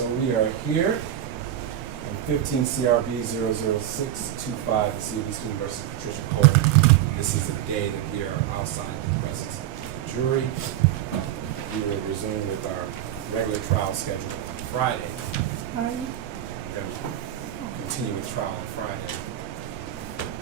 so we are here in 15 CRB 00625, the CB student versus Patricia Coleman. This is the day that we are outside the presence of the jury. We will resume with our regular trial schedule on Friday. Are you? We're going to continue with trial on Friday.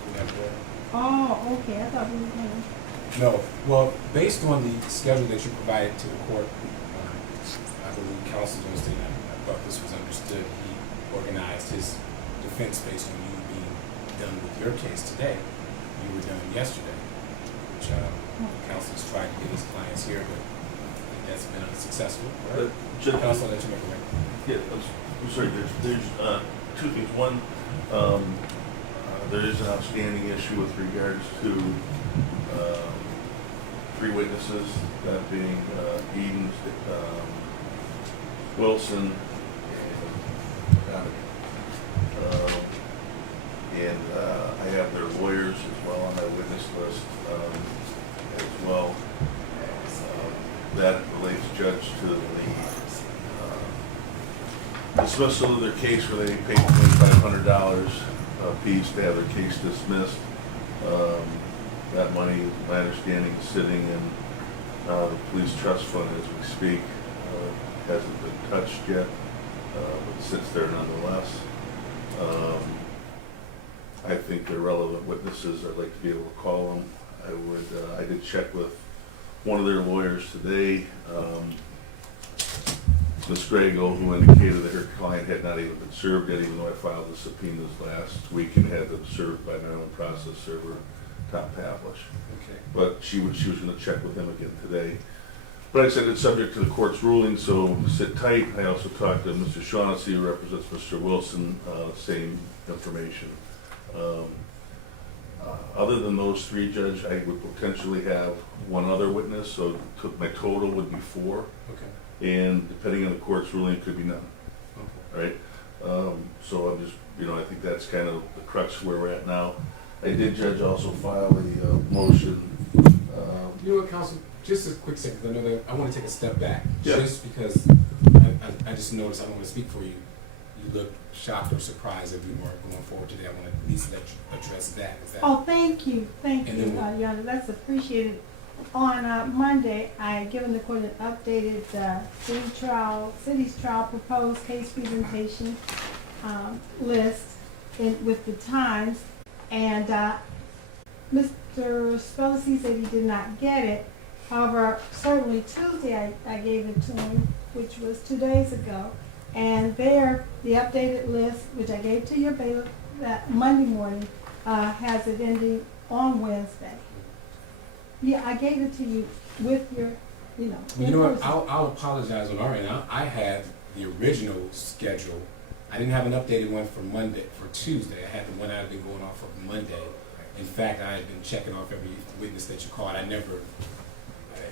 We have the Oh, okay. I thought we were going to. No. Well, based on the schedule that you provided to the court, I believe Counsel Johnson, I thought this was understood. He organized his defense based on you being done with your case today. You were done yesterday, which counsel's tried to get his clients here, but that's been unsuccessful. Right? Counsel, let you make a record. Yeah, I'm sorry. There's two things. One, there is an outstanding issue with regards to three witnesses, that being Eden, Wilson, and I have their lawyers as well on my witness list as well. That relates, Judge, to the dismissal of their case where they paid $2,500 a piece to have their case dismissed. That money, my understanding, is sitting in the police trust fund as we speak. Hasn't been touched yet, but sits there nonetheless. I think they're relevant witnesses. I'd like to be able to call them. I did check with one of their lawyers today, Ms. Grego, who indicated that her client had not even been served yet, even though I filed the subpoenas last week and had them served by my own process server, Tom Pavlish. Okay. But she was going to check with him again today. But I said it's subject to the court's ruling, so sit tight. I also talked to Mr. Shaughnessy, who represents Mr. Wilson, same information. Other than those three, Judge, I would potentially have one other witness, so my total would be 4. Okay. And depending on the court's ruling, it could be none. Okay. Right? So I'm just, I think that's kind of the crux where we're at now. I did, Judge, also file a motion. You know what, Counsel? Just a quick second. I know that I want to take a step back, Yeah. just because I just noticed. I don't want to speak for you. You look shocked or surprised that we weren't going forward today. I want to at least let you address that. Is that Oh, thank you. Thank And you, then we'll- Your Honor. That's appreciated. On Monday, I given the court an updated city's trial proposed case presentation list with the times, and Mr. Spellacy said he did not get it. However, certainly Tuesday I gave it to him, which was 2 days ago, and there the updated list, which I gave to your bailiff that Monday morning, has it ending on Wednesday. Yeah, I gave it to you with your, You know what? I'll apologize on our end. I had the original schedule. I didn't have an updated one for Tuesday. I had the one I had been going off of Monday. In fact, I had been checking off every witness that you called.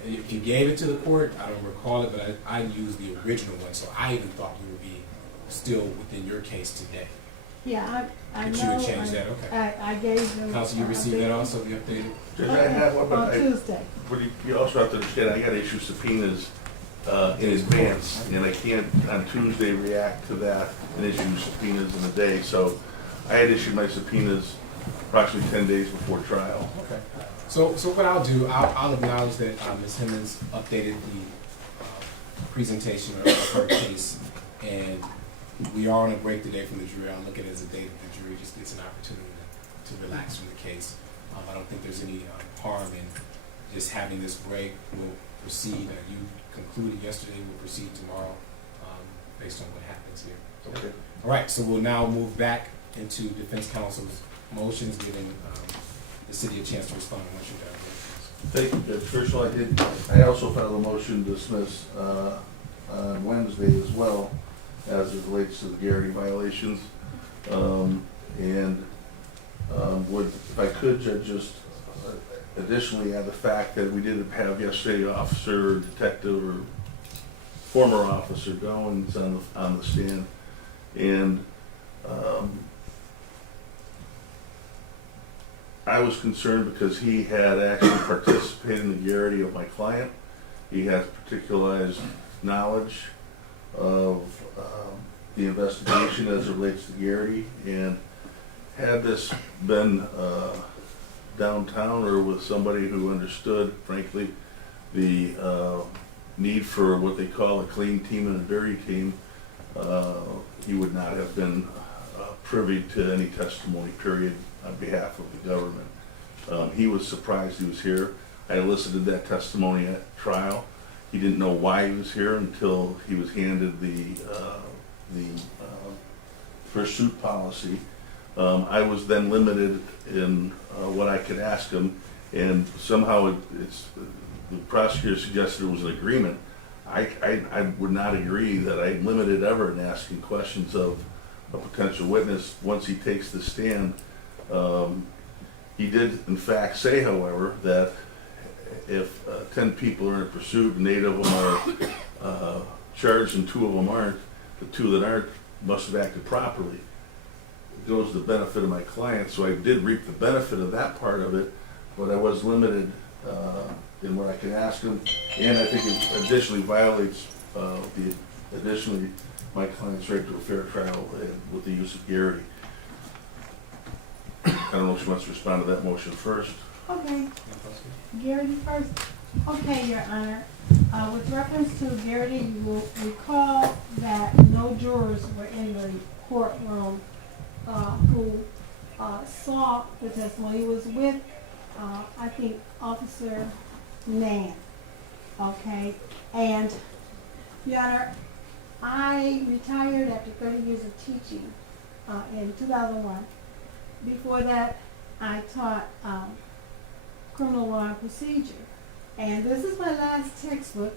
If you gave it to the court, I don't recall it, but I used the original one, so I even thought you would be still within your case today. Yeah, I But know. you would change that, okay. I gave them. Counsel, you received that also, the updated? Judge, I have one, but on Tuesday. But you also have to understand, I got to issue subpoenas in advance, and I can't on Tuesday react to that and issue subpoenas in a day. So I had issued my subpoenas approximately 10 days before trial. Okay. So what I'll do, I'll acknowledge that Ms. Hemmons updated the presentation of her case, and we are on a break today from the jury. I'll look at it as a day that the jury just gets an opportunity to relax from the case. I don't think there's any harm in just having this break. We'll proceed. You concluded yesterday. We'll proceed tomorrow based on what happens here. Okay. All right. So we'll now move back into defense counsel's motions, giving the city a chance to respond once you're done. Thank you, Judge. First of all, I also filed a motion to dismiss on Wednesday as well, as it relates to the Garrity violations. Would, if I could, Judge, just additionally add the fact that we did have yesterday officer, detective, or former officer Goins on the stand, and I was concerned because he had actually participated in the Garrity of my client. He has particularized knowledge of the investigation as it relates to Garrity, and had this been downtown or with somebody who understood, frankly, the need for what they call a clean team and a dirty team, he would not have been privy to any testimony, period, on behalf of the government. He was surprised he was here. I elicited that testimony at trial. He didn't know why he was here until he was handed the pursuit policy. I was then limited in what I could ask him, and somehow the prosecutor suggested it was an agreement. I would not agree that I'm limited ever in asking questions of a potential witness once he takes the stand. He did in fact say, however, that if 10 people are in a pursuit and 8 of them are charged and 2 of them aren't, the 2 that aren't must have acted properly. It goes to the benefit of my client, so I did reap the benefit of that part of it, but I was limited in what I could ask him, and I think it additionally violates my client's right to a fair trial with the use of Garrity. I don't know if she wants to respond to that motion first. Okay, Garrity first. Okay, Your Honor. With reference to Garrity, you will recall that no jurors were in the courtroom who saw the testimony. He was with, I think, Officer Nan. Okay, and Your Honor, I retired after 30 years of teaching in 2001. Before that, I taught criminal law and procedure. And this is my last textbook,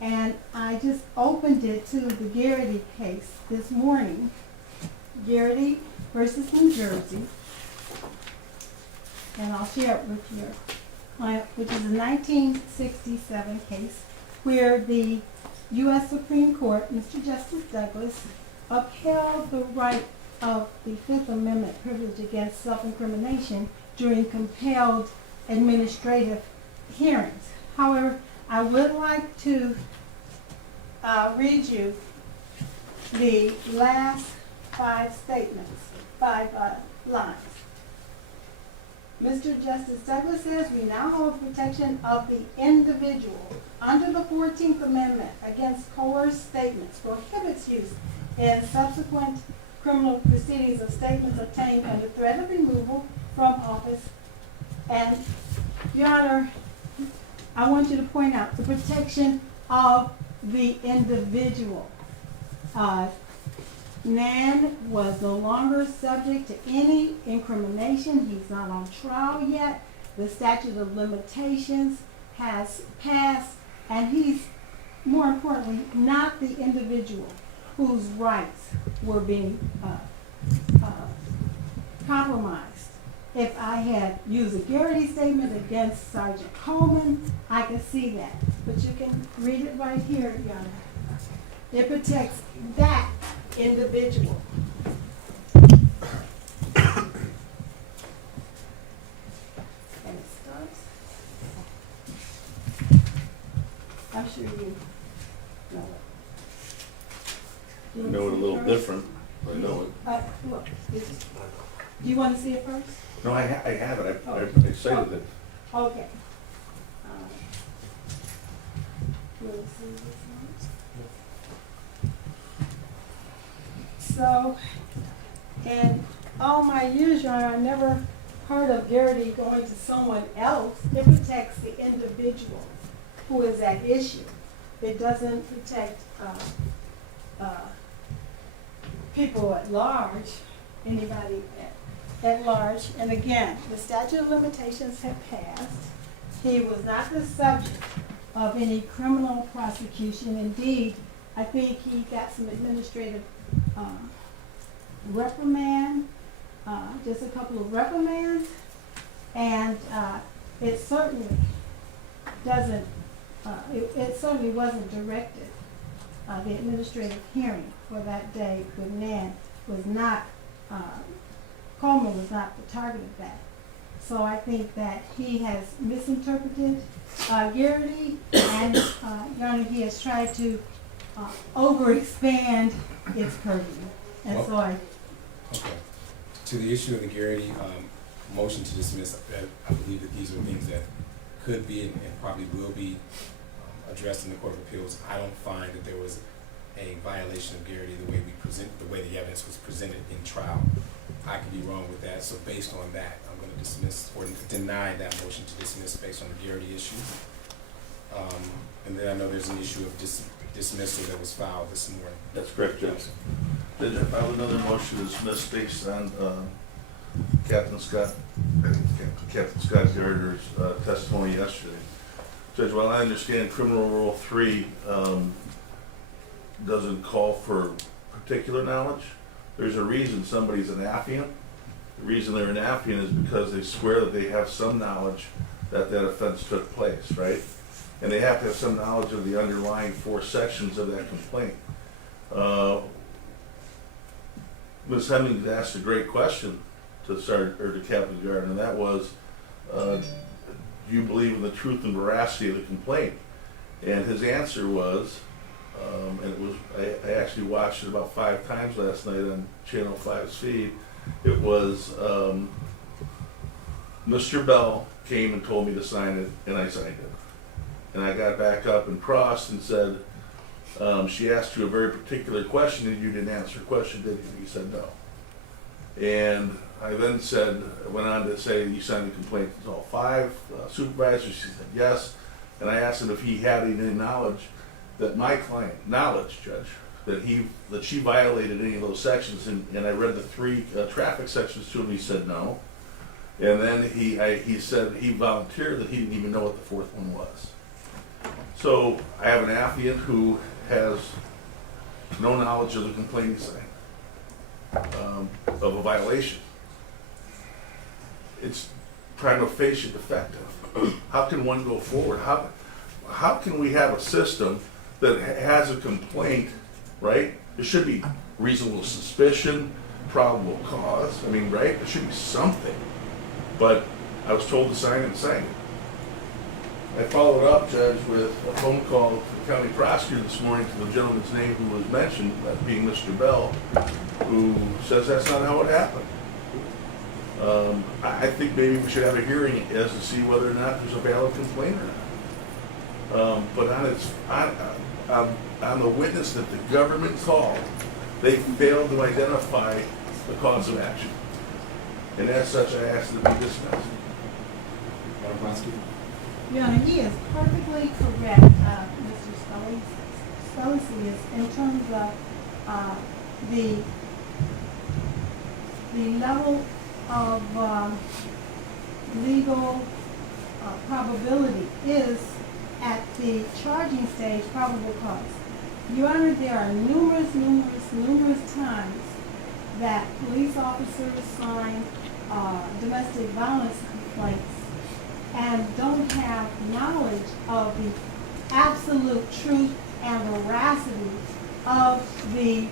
and I just opened it to the Garrity case this morning. Garrity versus New Jersey. And I'll share it with your client, which is a 1967 case where the U.S. Supreme Court, Mr. Justice Douglas, upheld the right of the Fifth Amendment privilege against self-incrimination during compelled administrative hearings. However, I would like to read you the last 5 statements, 5 lines. Mr. Justice Douglas says, we now hold protection of the individual under the 14th Amendment against coerced statements, prohibits use in subsequent criminal proceedings of statements obtained under threat of removal from office. And, Your Honor, I want you to point out the protection of the individual. Nan was no longer subject to any incrimination. He's not on trial yet. The statute of limitations has passed, and he's, more importantly, not the individual whose rights were being compromised. If I had used a Garrity statement against Sergeant Coleman, I could see that. But you can read it right here, Your Honor. It protects that individual. And it starts. I'm sure you know it. I know it a little different. I know it. Look, do you want to see it first? No, I have it. I cited it. Okay. You want to see this one? So, in all my years, Your Honor, I never heard of Garrity going to someone else. It protects the individual who is at issue. It doesn't protect people at large, anybody at large. And again, the statute of limitations had passed. He was not the subject of any criminal prosecution. Indeed, I think he got some administrative reprimand, just a couple of reprimands, and it certainly doesn't, it certainly wasn't directed. The administrative hearing for that day with Nan was not, Coleman was not the target of that. So I think that he has misinterpreted Garrity, and Your Honor, he has tried to overexpand its purview. And so Okay. To the issue of the Garrity, motion to dismiss, I believe that these are things that could be and probably will be addressed in the Court of Appeals. I don't find that there was a violation of Garrity the way the evidence was presented in trial. I could be wrong with that, so based on that, I'm going to dismiss or deny that motion to dismiss based on the Garrity issue. And then I know there's an issue of dismissal that was filed this morning. That's correct, Judge. Did I file another motion to dismiss based on Captain Scott Gardner's testimony yesterday? Judge, while I understand Criminal Rule 3 doesn't call for particular knowledge, there's a reason somebody's an affiant. The reason they're an affiant is because they swear that they have some knowledge that that offense took place, right? And they have to have some knowledge of the underlying 4 sections of that complaint. Ms. Hemmings asked a great question to Captain Gardner, and that was, do you believe in the truth and veracity of the complaint? And his answer was, and it was, I actually watched it about 5 times last night on Channel 5's feed. It was, Mr. Bell came and told me to sign it, and I signed it. And I got back up and crossed and said, she asked you a very particular question and you didn't answer the question, did you? He said no. And I then went on to say, you signed the complaint to all 5 supervisors. She said yes. And I asked him if he had any knowledge that my client, Judge, that she violated any of those sections. And I read the 3 traffic sections to him. He said no. And then he said he volunteered that he didn't even know what the 4th one was. So I have an affiant who has no knowledge of the complaint he signed, of a violation. It's prima facie defective. How can one go forward? How can we have a system that has a complaint, right? There should be reasonable suspicion, probable cause. I mean, right? There should be something. But I was told to sign it and sign it. I followed up, Judge, with a phone call to the county prosecutor this morning to the gentleman's name who was mentioned, that being Mr. Bell, who says that's not how it happened. I think maybe we should have a hearing as to see whether or not there's a valid complaint or not. But on the witness that the government called, they failed to identify the cause of action. And as such, I asked it to be dismissed. Madam Prosecutor? Your Honor, he is perfectly correct, Mr. Stolisius, in terms of the level of legal probability is at the charging stage probable cause. Your Honor, there are numerous times that police officers sign domestic violence complaints and don't have knowledge of the absolute truth and veracity of the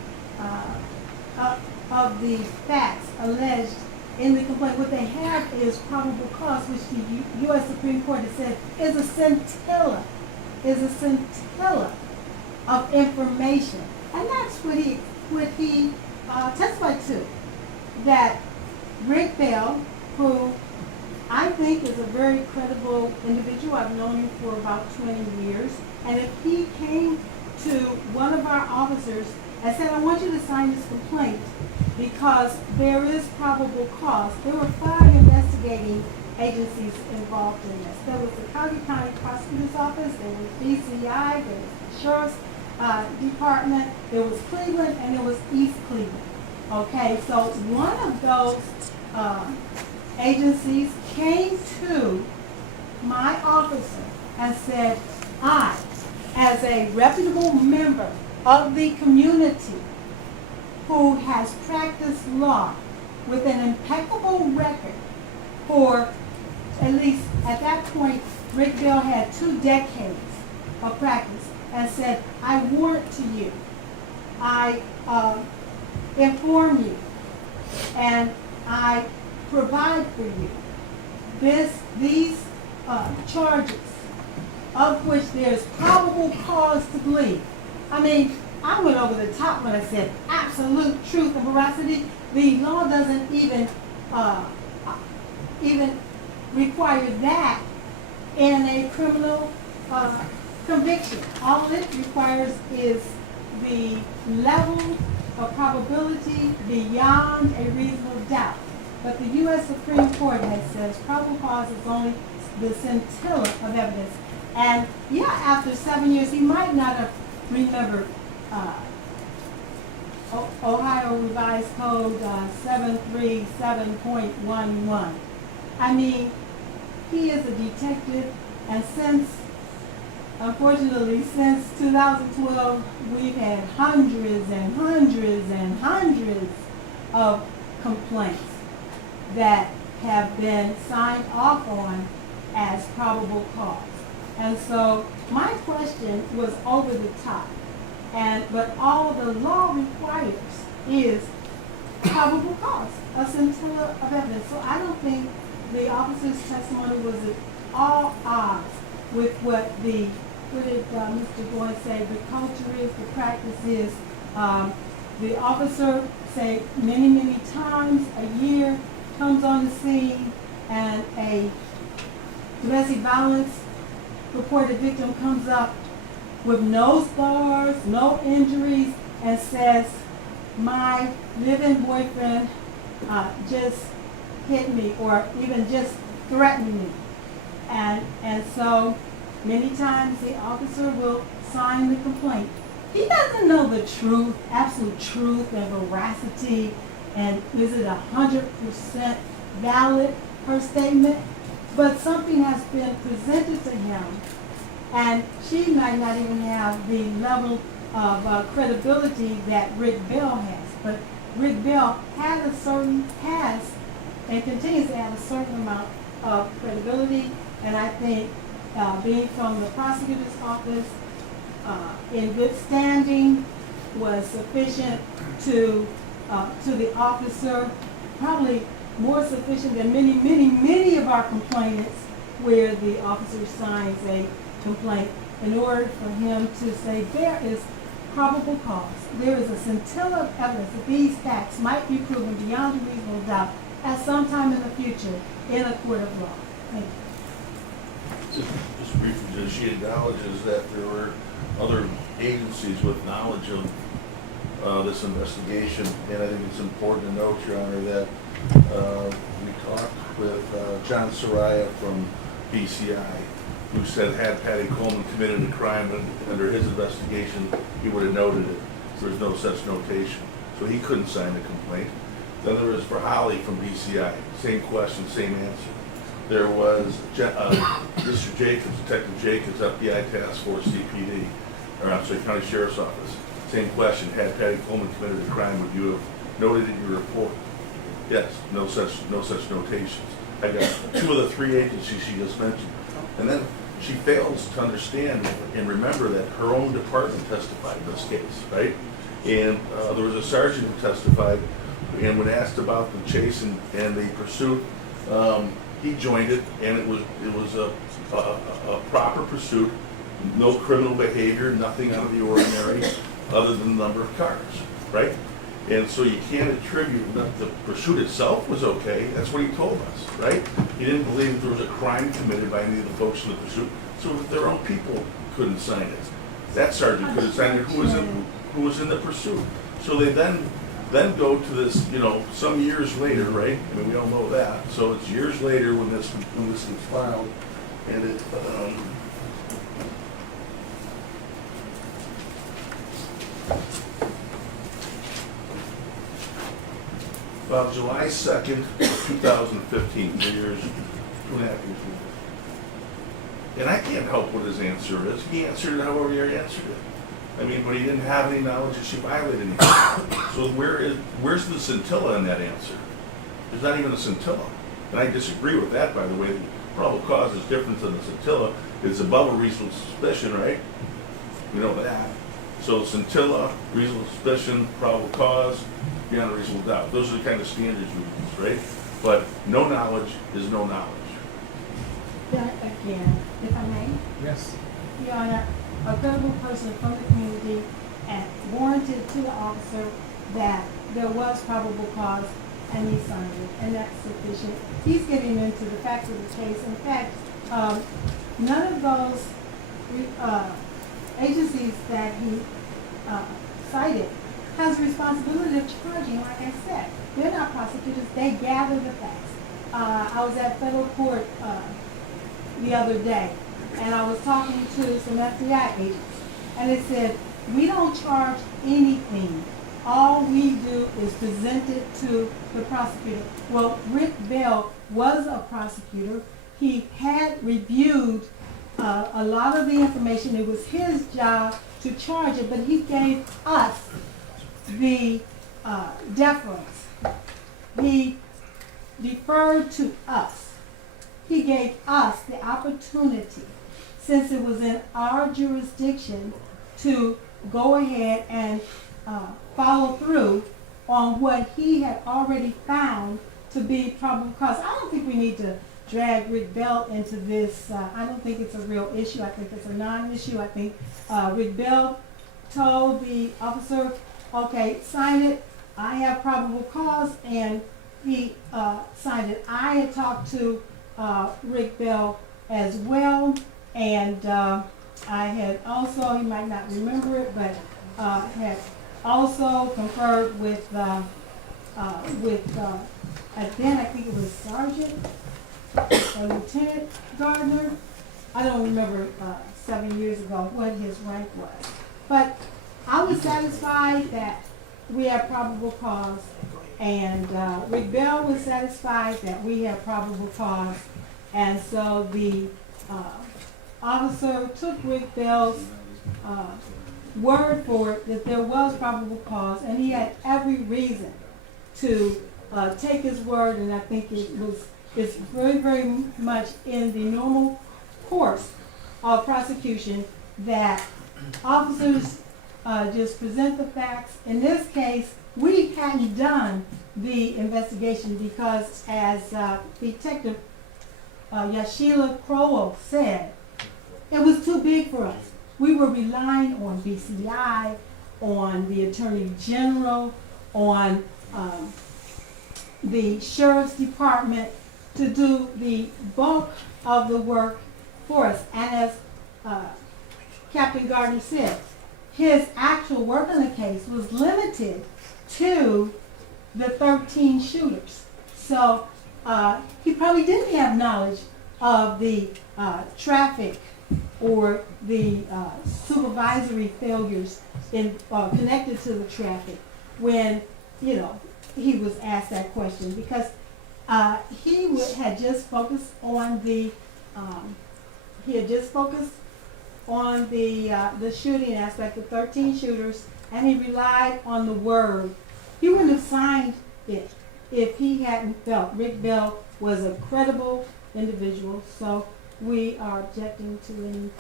facts alleged in the complaint. What they have is probable cause, which the U.S. Supreme Court has said is a scintilla of information, and that's what he testified to. That Rick Bell, who I think is a very credible individual. I've known him for about 20 years. And if he came to one of our officers and said, I want you to sign this complaint because there is probable cause. There were 5 investigating agencies involved in this. There was the County Prosecutor's Office, there was BCI, there was the Sheriff's Department, there was Cleveland, and there was East Cleveland. Okay, so one of those agencies came to my officer and said, I, as a reputable member of the community who has practiced law with an impeccable record for, at least at that point, Rick Bell had 2 decades of practice, and said, I warrant to you, I inform you, and I provide for you these charges of which there's probable cause to believe I mean, I went over the top when I said absolute truth and veracity. The law doesn't even require that in a criminal conviction. All it requires is the level of probability beyond a reasonable doubt. But the U.S. Supreme Court has said probable cause is only the scintilla of evidence. And yeah, after 7 years, he might not have remembered Ohio Revised Code 737.11. I mean, he is a detective, and unfortunately, since 2012, we've had hundreds and hundreds and hundreds of complaints that have been signed off on as probable cause. And so my question was over the top. But all the law requires is probable cause, a scintilla of evidence. So I don't think the officer's testimony was at all odds with what did Mr. Goy say, the culture is, the practice is. The officer, say, many, many times a year comes on the scene, and a domestic violence reported victim comes up with no scars, no injuries, and says, my live-in boyfriend just hit me, or even just threatened me. And so many times the officer will sign the complaint. He doesn't know the truth, absolute truth and veracity, and is it 100% valid, her statement? But something has been presented to him, and she might not even have the level of credibility that Rick Bell has. But Rick Bell has and continues to have a certain amount of credibility, and I think being from the prosecutor's office in good standing was sufficient to the officer, probably more sufficient than many, many, many of our complainants, where the officer signs a complaint in order for him to say there is probable cause. There is a scintilla of evidence that these facts might be proven beyond a reasonable doubt at some time in the future in a court of law. Thank you. Just briefly, she acknowledges that there were other agencies with knowledge of this investigation, and I think it's important to note, Your Honor, that we talked with John Soraya from BCI, who said had Patty Coleman committed a crime under his investigation, he would have noted it. There was no such notation, so he couldn't sign the complaint. Then there was for Holly from BCI, same question, same answer. There was Mr. Jacobs, Detective Jacobs, FBI Task Force, CPD, or I'm sorry, County Sheriff's Office. Same question, had Patty Coleman committed a crime, would you have noted in your report? Yes, no such notations. I got two of the three agencies she just mentioned. And then she fails to understand and remember that her own department testified in this case, right? And there was a sergeant who testified, and when asked about the chase and the pursuit, he joined it, and it was a proper pursuit, no criminal behavior, nothing out of the ordinary, other than the number of cars, right? And so you can't attribute that the pursuit itself was okay. That's what he told us, right? He didn't believe that there was a crime committed by any of the folks in the pursuit, so that their own people couldn't sign it. That sergeant couldn't sign it. Who was in the pursuit? So they then go to this, some years later, right? I mean, we don't know that. So it's years later when this is filed, and it. About July 2nd, 2015, 2.5 years. And I can't help what his answer is. He answered it however he answered it. I mean, but he didn't have any knowledge that she violated anything. So where's the scintilla in that answer? There's not even a scintilla. And I disagree with that, by the way. The probable cause is different than the scintilla. It's above a reasonable suspicion, right? We know that. So scintilla, reasonable suspicion, probable cause, beyond a reasonable doubt. Those are the kind of standards we use, right? But no knowledge is no knowledge. Again, if I may? Yes. Your Honor, a credible person from the community and warranted to the officer that there was probable cause, and he signed it, and that's sufficient. He's getting into the facts of the case. In fact, none of those agencies that he cited has responsibility of charging, like I said. They're not prosecutors, they gather the facts. I was at federal court the other day, and I was talking to some FBI agents, and they said, we don't charge anything. All we do is present it to the prosecutor. Well, Rick Bell was a prosecutor. He had reviewed a lot of the information. It was his job to charge it, but he gave us the deference. He deferred to us. He gave us the opportunity, since it was in our jurisdiction, to go ahead and follow through on what he had already found to be probable cause. I don't think we need to drag Rick Bell into this. I don't think it's a real issue. I think it's a non-issue. I think Rick Bell told the officer, okay, sign it. I have probable cause, and he signed it. I had talked to Rick Bell as well, and I had also, he might not remember it, but had also conferred with then I think it was Sergeant or Lieutenant Gardner. I don't remember 7 years ago what his rank was, but I was satisfied that we have probable cause, and Rick Bell was satisfied that we have probable cause, and so the officer took Rick Bell's word for it that there was probable cause, and he had every reason to take his word, and I think it's very, very much in the normal course of prosecution that officers just present the facts. In this case, we hadn't done the investigation because, as Detective Yashila Crowell said, it was too big for us. We were relying on BCI, on the Attorney General, on the Sheriff's Department to do the bulk of the work for us. And as Captain Gardner said, his actual work on the case was limited to the 13 shooters. So he probably didn't have knowledge of the traffic or the supervisory failures connected to the traffic when, he was asked that question, because he had just focused on the shooting aspect of 13 shooters, and he relied on the word. He wouldn't have signed it if he hadn't felt Rick Bell was a credible individual. So we are objecting to any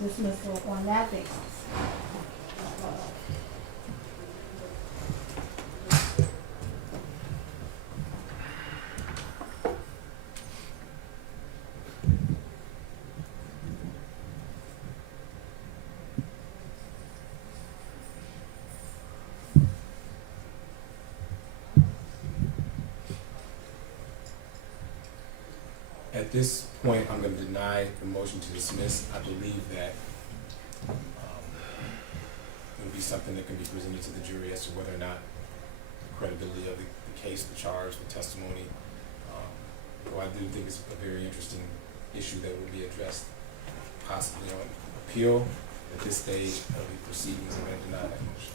dismissal on that basis. At this point, I'm going to deny the motion to dismiss. I believe that it will be something that can be presented to the jury as to whether or not the credibility of the case, the charge, the testimony. Well, I do think it's a very interesting issue that will be addressed possibly on appeal. At this stage of the proceedings, I'm going to deny that motion.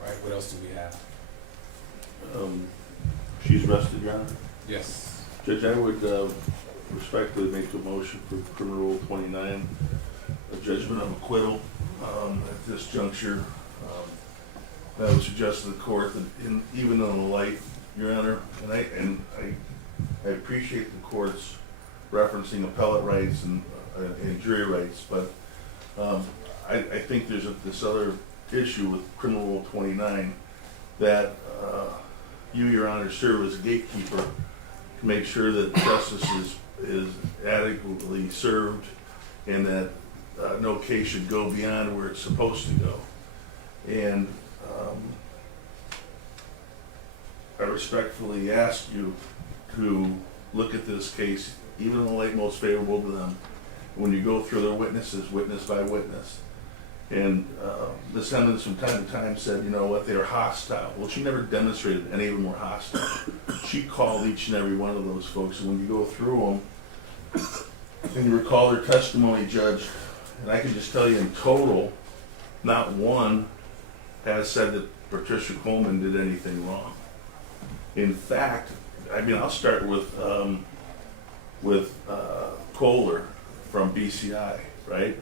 All right, what else do we have? She's rested, Your Honor. Yes. Judge, I would respectfully make a motion for Criminal Rule 29, a judgment of acquittal at this juncture. I would suggest to the court that even on the light, Your Honor, and I appreciate the court's referencing appellate rights and jury rights, but I think there's this other issue with Criminal Rule 29 that you, Your Honor, serve as a gatekeeper to make sure that justice is adequately served and that no case should go beyond where it's supposed to go. And I respectfully ask you to look at this case, even in the light most favorable to them, when you go through their witnesses, witness by witness. And Ms. Emmons from time to time said, you know what, they were hostile. Well, she never demonstrated any of them were hostile. She called each and every one of those folks, and when you go through them, and you recall their testimony, Judge, and I can just tell you in total, not one has said that Patricia Coleman did anything wrong. In fact, I mean, I'll start with Kohler from BCI, right?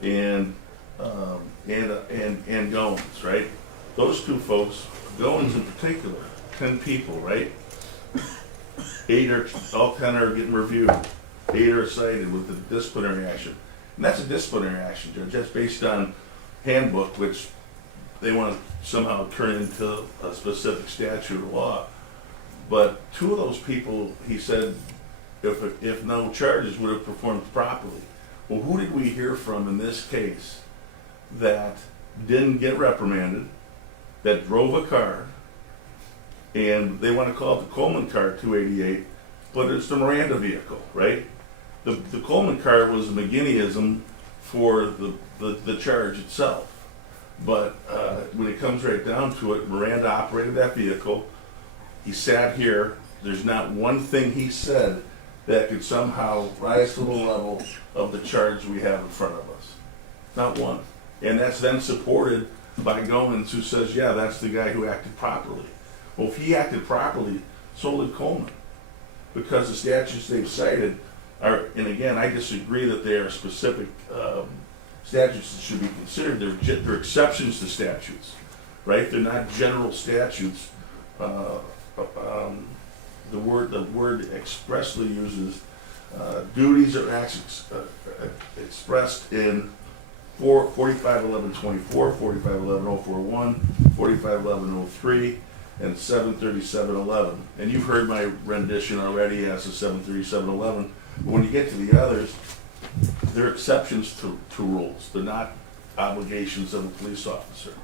And Goins, right? Those two folks, Goins in particular, 10 people, right? All 10 are getting reviewed. 8 are cited with a disciplinary action. And that's a disciplinary action, Judge. That's based on handbook, which they want to somehow turn into a specific statute or law. But 2 of those people, he said, if no charges, would have performed properly. Well, who did we hear from in this case that didn't get reprimanded, that drove a car, and they want to call it the Coleman car 288, but it's the Miranda vehicle, right? The Coleman car was a McGinneyism for the charge itself. But when it comes right down to it, Miranda operated that vehicle. He sat here. There's not one thing he said that could somehow rise to the level of the charge we have in front of us. Not one. And that's then supported by Goins, who says, yeah, that's the guy who acted properly. Well, if he acted properly, so did Coleman. Because the statutes they've cited are, and again, I disagree that they are specific statutes that should be considered. They're exceptions to statutes, right? They're not general statutes. The word expressly uses duties or acts expressed in 451124, 451104.1, 451103, and 73711. And you've heard my rendition already as to 73711. But when you get to the others, they're exceptions to rules. They're not obligations of a police officer.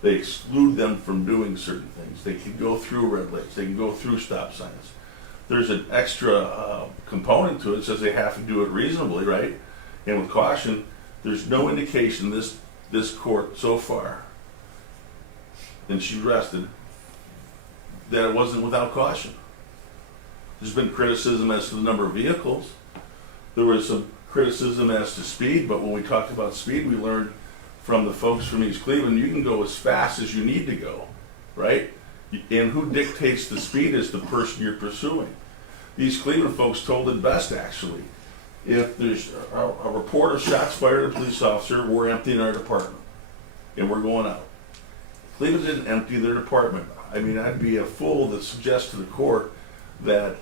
They exclude them from doing certain things. They can go through red lights. They can go through stop signs. There's an extra component to it. It says they have to do it reasonably, right? And with caution, there's no indication this court so far, and she's rested, that it wasn't without caution. There's been criticism as to the number of vehicles. There was some criticism as to speed, but when we talked about speed, we learned from the folks from East Cleveland, you can go as fast as you need to go, right? And who dictates the speed is the person you're pursuing. These Cleveland folks told it best, actually. If there's a report of shots fired at a police officer, we're emptying our department, and we're going out. Cleveland didn't empty their department. I mean, I'd be a fool to suggest to the court that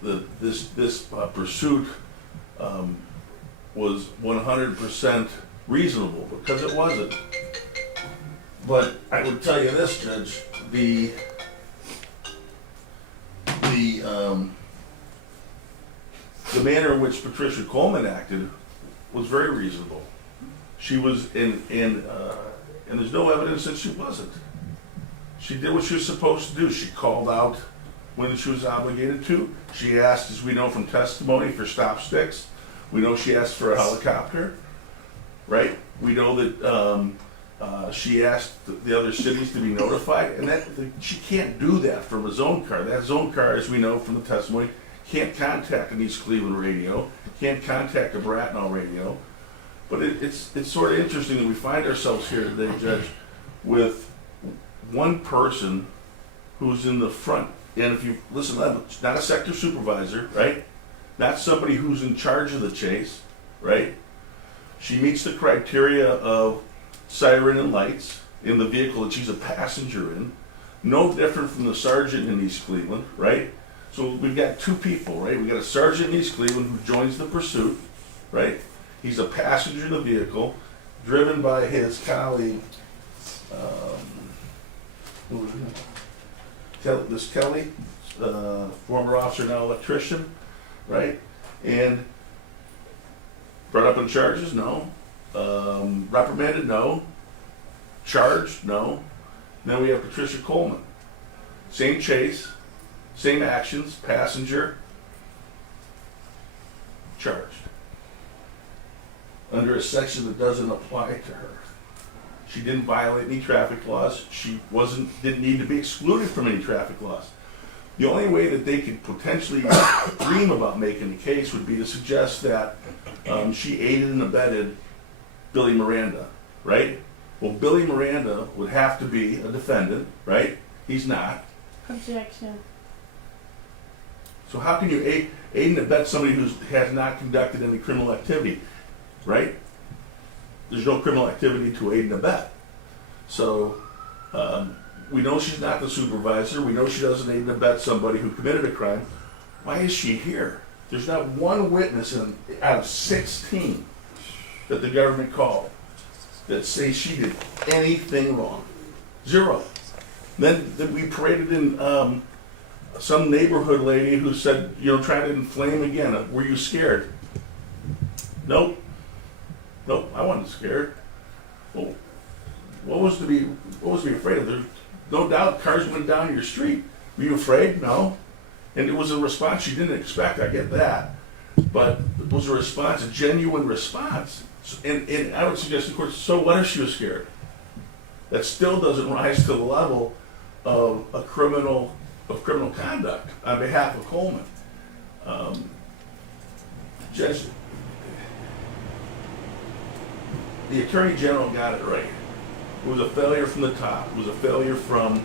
this pursuit was 100% reasonable, because it wasn't. But I would tell you this, Judge, the manner in which Patricia Coleman acted was very reasonable. She was and there's no evidence that she wasn't. She did what she was supposed to do. She called out when she was obligated to. She asked, as we know from testimony, for stop sticks. We know she asked for a helicopter, right? We know that she asked the other cities to be notified, and that she can't do that from a zone car. That zone car, as we know from the testimony, can't contact an East Cleveland radio, can't contact a Bracknell radio. But it's sort of interesting that we find ourselves here today, Judge, with one person who's in the front. And if you listen, not a sector supervisor, right? Not somebody who's in charge of the chase, right? She meets the criteria of siren and lights in the vehicle that she's a passenger in. No different from the sergeant in East Cleveland, right? So we've got 2 people, right? We've got a sergeant in East Cleveland who joins the pursuit, right? He's a passenger in the vehicle, driven by his colleague, who was it? This Kelly, former officer, now electrician, right? And brought up on charges? No. Reprimanded? No. Charged? No. Then we have Patricia Coleman. Same chase, same actions, passenger, charged. Under a section that doesn't apply to her. She didn't violate any traffic laws. She didn't need to be excluded from any traffic laws. The only way that they could potentially dream about making a case would be to suggest that she aided and abetted Billy Miranda, right? Well, Billy Miranda would have to be a defendant, right? He's not. Objection. So how can you aid and abet somebody who has not conducted any criminal activity, right? There's no criminal activity to aid and abet. So we know she's not the supervisor. We know she doesn't aid and abet somebody who committed a crime. Why is she here? There's not one witness out of 16 that the government called that say she did anything wrong. Zero. Then we paraded in some neighborhood lady who said, trying to inflame again. Were you scared? Nope. Nope, I wasn't scared. Well, what was to be afraid of? There's no doubt cars went down your street. Were you afraid? No. And it was a response you didn't expect, I get that. But it was a response, a genuine response. And I would suggest, of course, so what if she was scared? That still doesn't rise to the level of criminal conduct on behalf of Coleman. Judge, the Attorney General got it right. It was a failure from the top. It was a failure from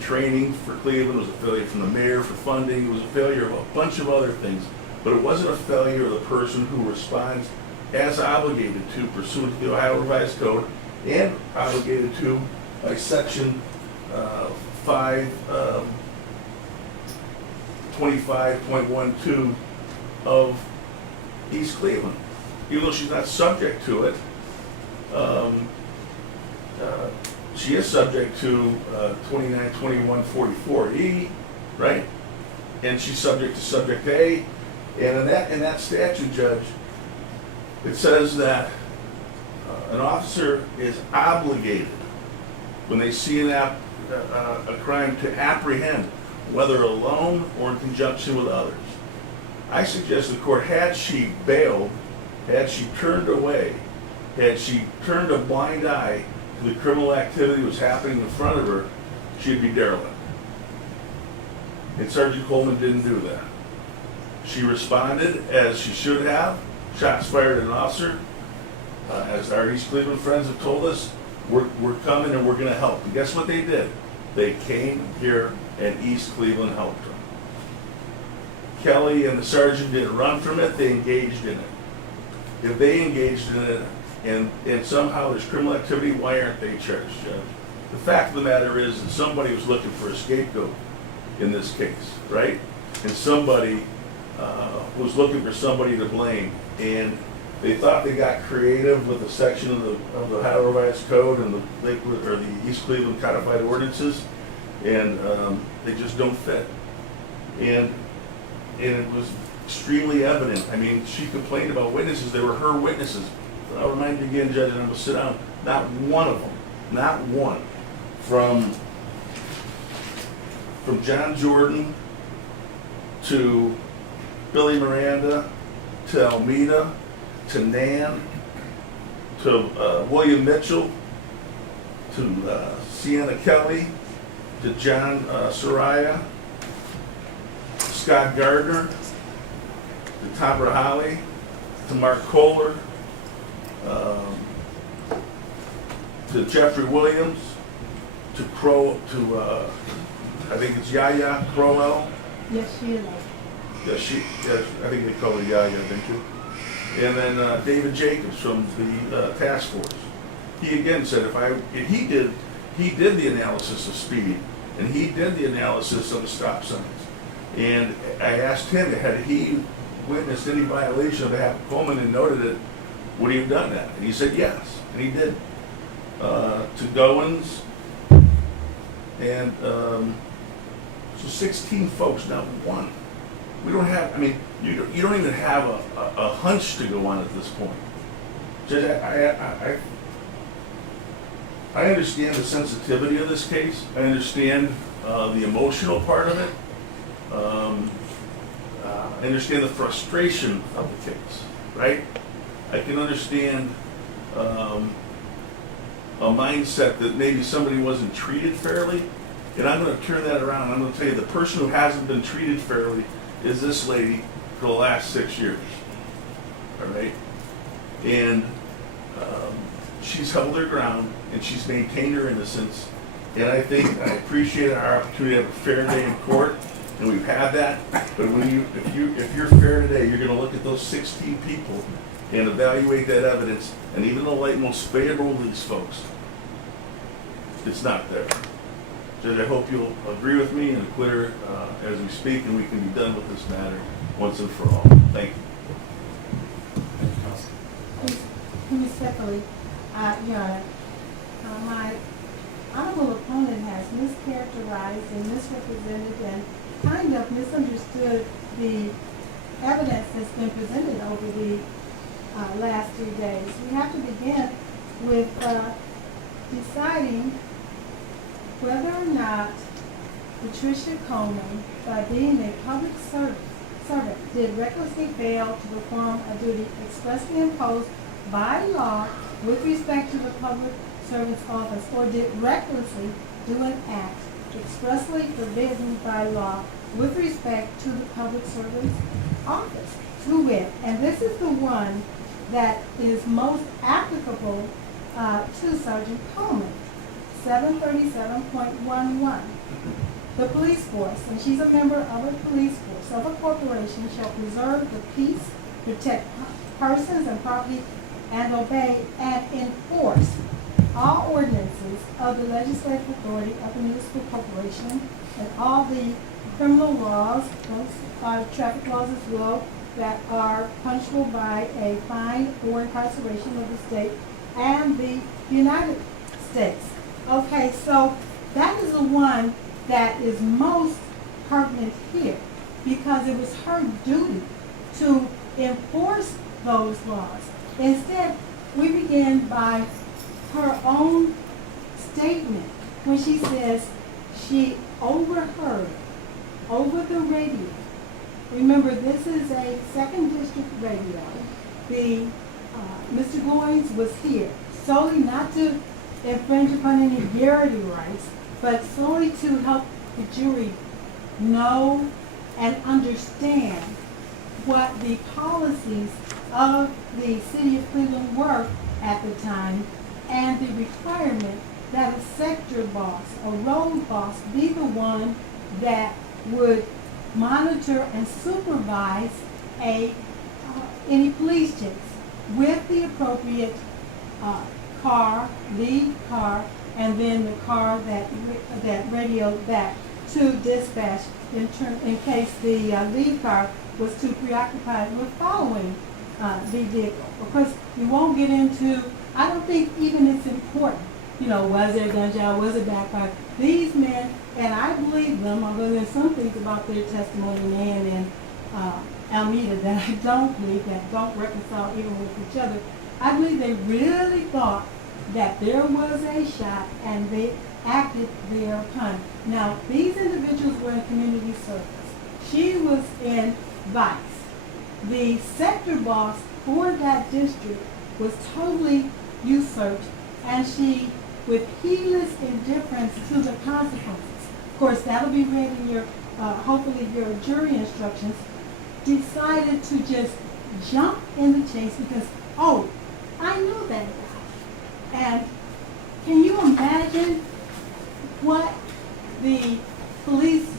training for Cleveland. It was a failure from the mayor for funding. It was a failure of a bunch of other things. But it wasn't a failure of the person who responds as obligated to pursuant to the Ohio Revised Code and obligated to by Section 525.12 of East Cleveland. Even though she's not subject to it, she is subject to 292144E, right? And she's subject to Subject A. And in that statute, Judge, it says that an officer is obligated when they see a crime to apprehend, whether alone or in conjunction with others. I suggest the court, had she bailed, had she turned away, had she turned a blind eye to the criminal activity that was happening in front of her, she'd be derelict. And Sergeant Coleman didn't do that. She responded as she should have. Shots fired at an officer. As our East Cleveland friends have told us, we're coming and we're going to help. And guess what they did? They came here and East Cleveland helped them. Kelly and the sergeant didn't run from it, they engaged in it. If they engaged in it and somehow there's criminal activity, why aren't they charged, Judge? The fact of the matter is that somebody was looking for a scapegoat in this case, right? And somebody was looking for somebody to blame. And they thought they got creative with a section of the Ohio Revised Code and the Lakewood or the East Cleveland codified ordinances, and they just don't fit. And it was extremely evident. I mean, she complained about witnesses. They were her witnesses. I'll remind you again, Judge, and I'm going to sit down. Not one of them, not one, from John Jordan to Billy Miranda to Almeida to Nan to William Mitchell to Sienna Kelly to John Soraya, Scott Gardner, to Tabra Holly, to Mark Kohler, to Jeffrey Williams, to I think it's Yaya Crowell. Yes, she is. Yes, I think they call her Yaya, don't you? And then David Jacobs from the task force. He again said, he did the analysis of speed, and he did the analysis of the stop signs. And I asked him, had he witnessed any violation of behalf of Coleman and noted it, would he have done that? And he said yes, and he did. To Goins, and so 16 folks, not one. We don't have, I mean, you don't even have a hunch to go on at this point. Judge, I understand the sensitivity of this case. I understand the emotional part of it. I understand the frustration of the case, right? I can understand a mindset that maybe somebody wasn't treated fairly. And I'm going to turn that around. I'm going to tell you the person who hasn't been treated fairly is this lady for the last 6 years. All right? And she's held her ground and she's maintained her innocence. And I think I appreciate our opportunity to have a fair day in court, and we've had that. But if you're fair today, you're going to look at those 16 people and evaluate that evidence. And even the light most favorable of these folks, it's not there. Judge, I hope you'll agree with me and acquit her as we speak, and we can be done with this matter once and for all. Thank you. Thank you, Counsel. Respectfully, Your Honor, my honorable opponent has mischaracterized and misrepresented and kind of misunderstood the evidence that's been presented over the last 3 days. We have to begin with deciding whether or not Patricia Coleman, by being a public servant, did recklessly fail to perform a duty expressly imposed by law with respect to the public servant's office, or did recklessly do an act expressly forbidden by law with respect to the public servant's office. To wit, and this is the one that is most applicable to Sergeant Coleman, 737.11. The police force, and she's a member of a police force of a corporation, shall preserve the peace, protect persons and property, and obey and enforce all ordinances of the legislative authority of the municipal corporation, and all the criminal laws, traffic laws as well, that are punishable by a fine or incarceration of the state and the United States. Okay, so that is the one that is most pertinent here, because it was her duty to enforce those laws. Instead, we begin by her own statement when she says she overheard over the radio. Remember, this is a 2nd District radio. Mr. Goins was here solely not to infringe upon any garrity rights, but solely to help the jury know and understand what the policies of the city of Cleveland were at the time, and the requirement that a sector boss, a road boss, be the one that would monitor and supervise any police chase with the appropriate car, lead car, and then the car that radioed back to dispatch in case the lead car was too preoccupied with following the vehicle. Because you won't get into, I don't think even it's important, was there a gunshot, was it backfire? These men, and I believe them, although there's some things about their testimony and Almeida that I don't believe, that don't reconcile even with each other. I believe they really thought that there was a shot and they acted thereupon. Now, these individuals were in community service. She was in vice. The sector boss for that district was totally usurped, and she, with heedless indifference to the consequences, of course that'll be read in your, hopefully your jury instructions, decided to just jump in the chase because, oh, I know that guy. And can you imagine what the police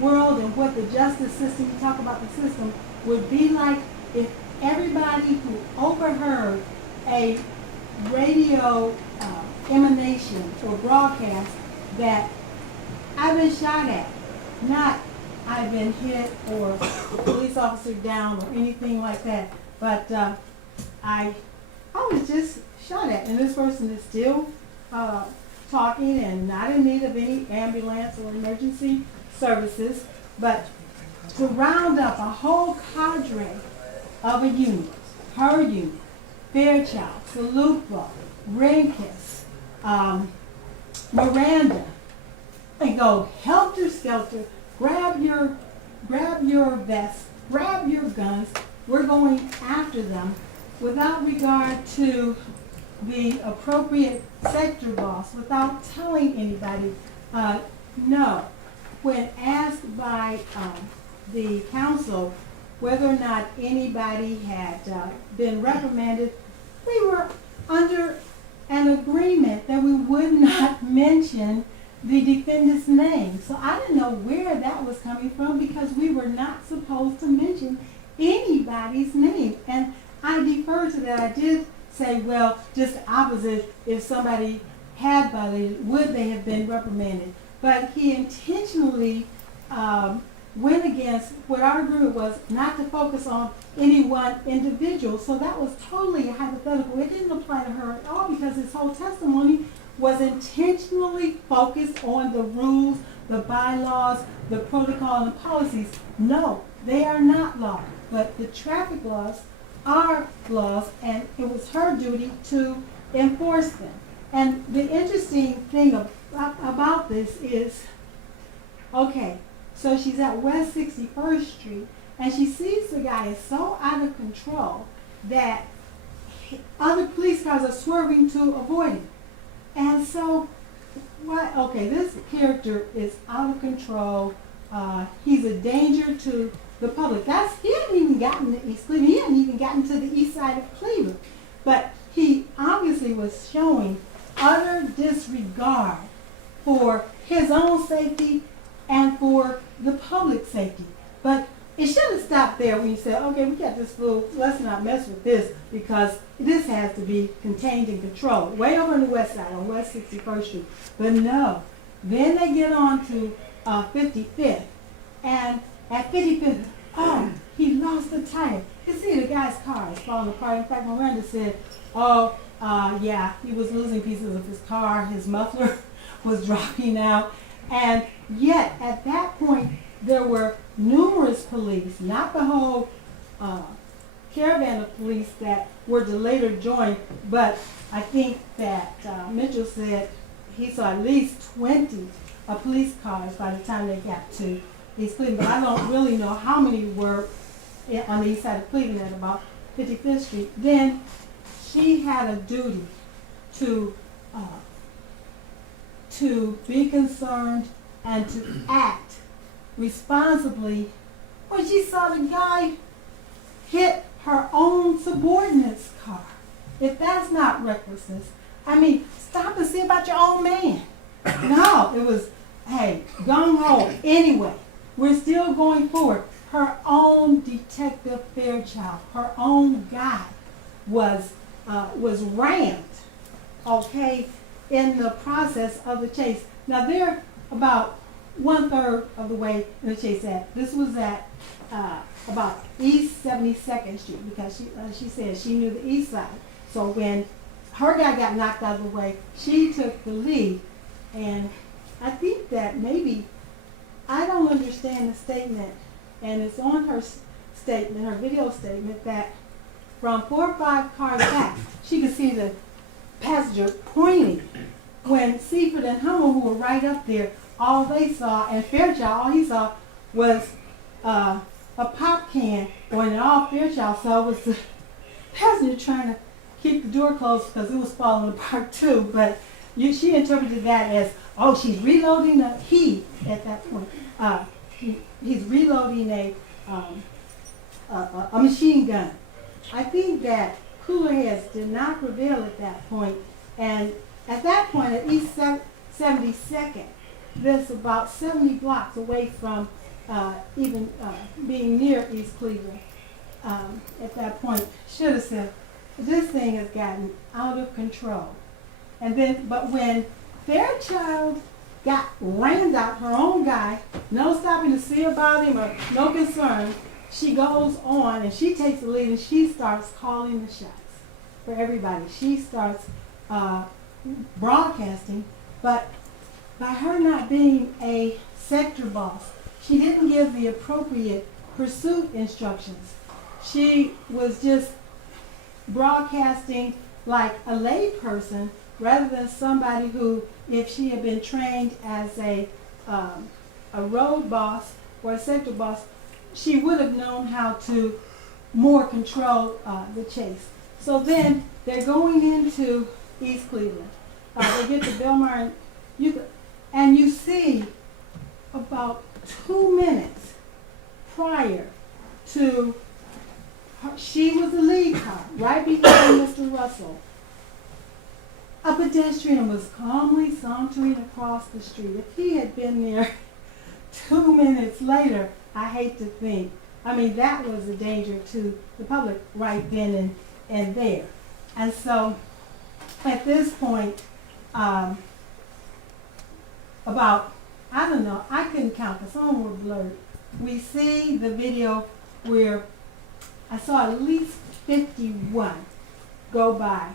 world and what the justice system, you talk about the system, would be like if everybody who overheard a radio emanation or broadcast that I've been shot at, not I've been hit or police officer down or anything like that, but I was just shot at, and this person is still talking and not in need of any ambulance or emergency services, but to round up a whole cadre of a unit, her unit, Fairchild, Salupa, Ringkiss, Miranda and go helter-skelter, grab your vest, grab your guns. We're going after them without regard to the appropriate sector boss, without telling anybody. No. When asked by the council whether or not anybody had been reprimanded, we were under an agreement that we would not mention the defendant's name. So I didn't know where that was coming from, because we were not supposed to mention anybody's name. And I defer to that. I did say, well, just the opposite. If somebody had violated, would they have been reprimanded? But he intentionally went against what our agreement was, not to focus on any one individual. So that was totally hypothetical. It didn't apply to her at all, because his whole testimony was intentionally focused on the rules, the bylaws, the protocol, and policies. No, they are not law, but the traffic laws are laws, and it was her duty to enforce them. And the interesting thing about this is, okay, so she's at West 61st Street, and she sees the guy is so out of control that other police cars are swerving to avoid him. And so, what? Okay, this character is out of control. He's a danger to the public. He hadn't even gotten to East Cleveland. He hadn't even gotten to the east side of Cleveland. But he obviously was showing utter disregard for his own safety and for the public safety. But it should have stopped there when you said, okay, we got this fool, let's not mess with this, because this has to be contained and controlled. Way over on the west side, on West 61st Street. But no, then they get on to 55th, and at 55th, oh, he lost the tire. You see, the guy's car is falling apart. In fact, Miranda said, oh, yeah, he was losing pieces of his car. His muffler was dropping out. And yet, at that point, there were numerous police, not the whole caravan of police that were to later join, but I think that Mitchell said he saw at least 20 police cars by the time they got to East Cleveland. But I don't really know how many were on the east side of Cleveland at about 55th Street. Then she had a duty to be concerned and to act responsibly when she saw the guy hit her own subordinate's car. If that's not recklessness, I mean, stop and see about your own man. No, it was, hey, gung-ho. Anyway, we're still going forward. Her own Detective Fairchild, her own guy, was rammed, okay, in the process of the chase. Now they're about 1/3 of the way in the chase. This was at about East 72nd Street, because she said she knew the east side. So when her guy got knocked out of the way, she took the lead. And I think that maybe, I don't understand the statement, and it's on her statement, her video statement, that from 4 or 5 cars back, she could see the passenger pointing, when Seaford and Hummel, who were right up there, all they saw, and Fairchild, all he saw was a pop can, and all Fairchild saw was the passenger trying to keep the door closed because it was falling apart too. But she interpreted that as, oh, she's reloading at that point, he's reloading a machine gun. I think that cooler heads did not prevail at that point, and at that point at East 72nd, that's about 70 blocks away from even being near East Cleveland. At that point, should have said, this thing has gotten out of control. And then, but when Fairchild got rammed out, her own guy, no stopping to see about him or no concern, she goes on and she takes the lead and she starts calling the shots for everybody. She starts broadcasting, but by her not being a sector boss, she didn't give the appropriate pursuit instructions. She was just broadcasting like a lay person rather than somebody who, if she had been trained as a road boss or a sector boss, she would have known how to more control the chase. So then they're going into East Cleveland. They get to Belmar, and you see about 2 minutes prior to her, she was the lead car, right behind Mr. Russell. A pedestrian was calmly sauntering across the street. If he had been there 2 minutes later, I hate to think. I mean, that was a danger to the public right then and there. And so, at this point, about, I don't know, I couldn't count because some of them were blurred. We see the video where I saw at least 51 go by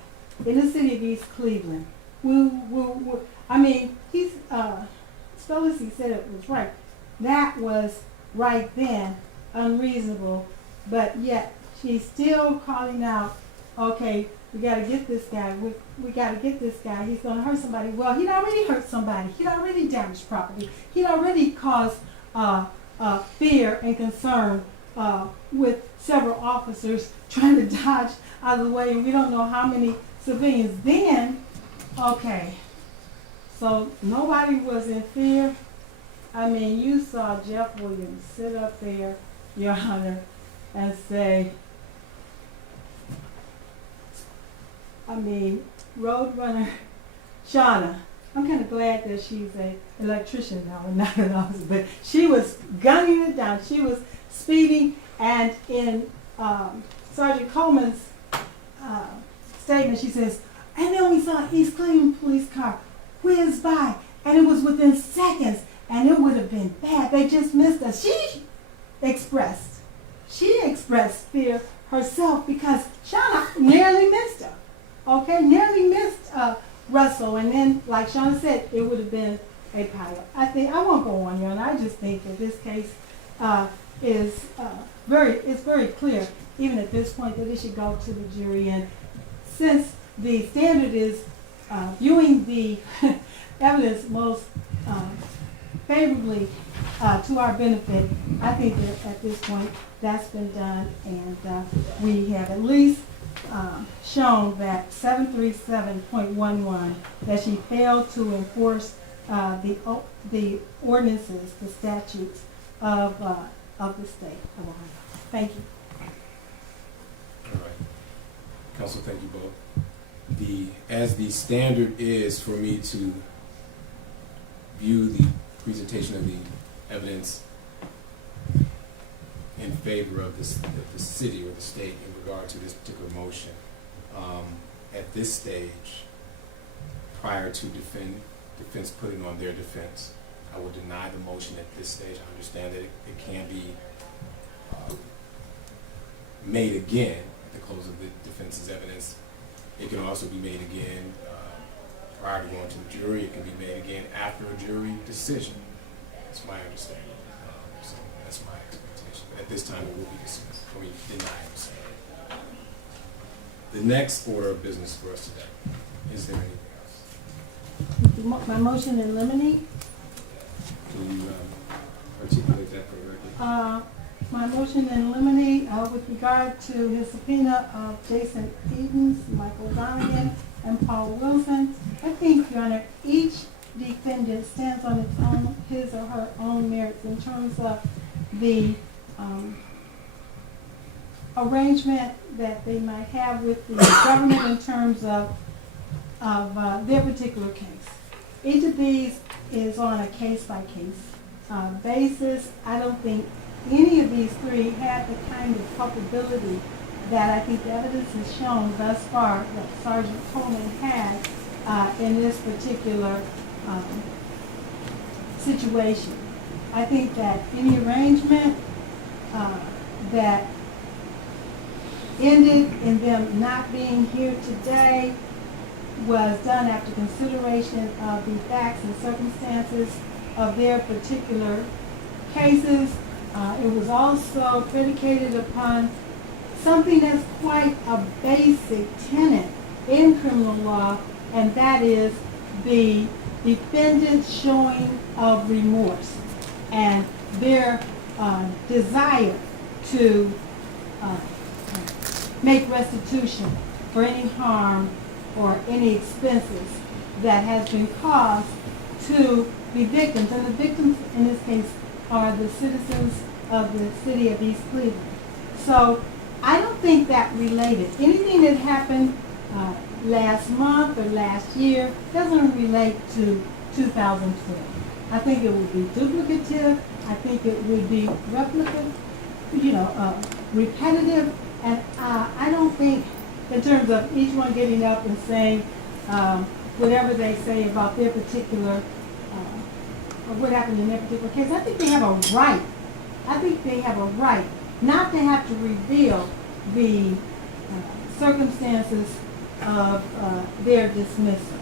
in the city of East Cleveland. I mean, Stolisi said it was right. That was right then unreasonable, but yet she's still calling out, okay, we got to get this guy. We got to get this guy. He's going to hurt somebody. Well, he'd already hurt somebody. He'd already damaged property. He'd already caused fear and concern with several officers trying to dodge out of the way, and we don't know how many civilians. Then, okay, so nobody was in fear. I mean, you saw Jeff Williams sit up there, Your Honor, and say, I mean, Roadrunner Shauna, I'm kind of glad that she's an electrician now and not an officer, but she was gunning it down. She was speeding, and in Sergeant Coleman's statement, she says, and then we saw an East Cleveland police car whiz by, and it was within seconds, and it would have been bad. They just missed us. She expressed fear herself because Shauna nearly missed her. Okay, nearly missed Russell, and then, like Shauna said, it would have been a pile. I won't go on here, and I just think that this case is very clear, even at this point, that it should go to the jury. And since the standard is viewing the evidence most favorably to our benefit, I think that at this point that's been done, and we have at least shown that 737.11 that she failed to enforce the ordinances, the statutes of the state of Ohio. Thank you. All right. Counsel, thank you both. As the standard is for me to view the presentation of the evidence in favor of the city or the state in regard to this particular motion, at this stage, prior to defense putting on their defense, I will deny the motion at this stage. I understand that it can be made again at the close of the defense's evidence. It can also be made again prior to going to the jury. It can be made again after a jury decision. That's my understanding. So that's my expectation. But at this time, it will be dismissed, or we deny it. The next order of business for us today, is there anything else? My motion in limine. Can you articulate that correctly? My motion in limine with regard to his subpoena of Jason Edens, Michael Donegan, and Paul Wilson. I think, Your Honor, each defendant stands on its own, his or her own merits in terms of the arrangement that they might have with the government in terms of their particular case. Each of these is on a case-by-case basis. I don't think any of these three had the kind of culpability that I think the evidence has shown thus far that Sergeant Coleman had in this particular situation. I think that any arrangement that ended in them not being here today was done after consideration of the facts and circumstances of their particular cases. It was also predicated upon something that's quite a basic tenet in criminal law, and that is the defendant's showing of remorse and their desire to make restitution for any harm or any expenses that has been caused to the victims. And the victims in this case are the citizens of the city of East Cleveland. So I don't think that related. Anything that happened last month or last year doesn't relate to 2012. I think it would be duplicative. I think it would be repetitive, repetitive. And I don't think, in terms of each one getting up and saying whatever they say about their particular, or what happened in their particular case, I think they have a right. I think they have a right not to have to reveal the circumstances of their dismissal.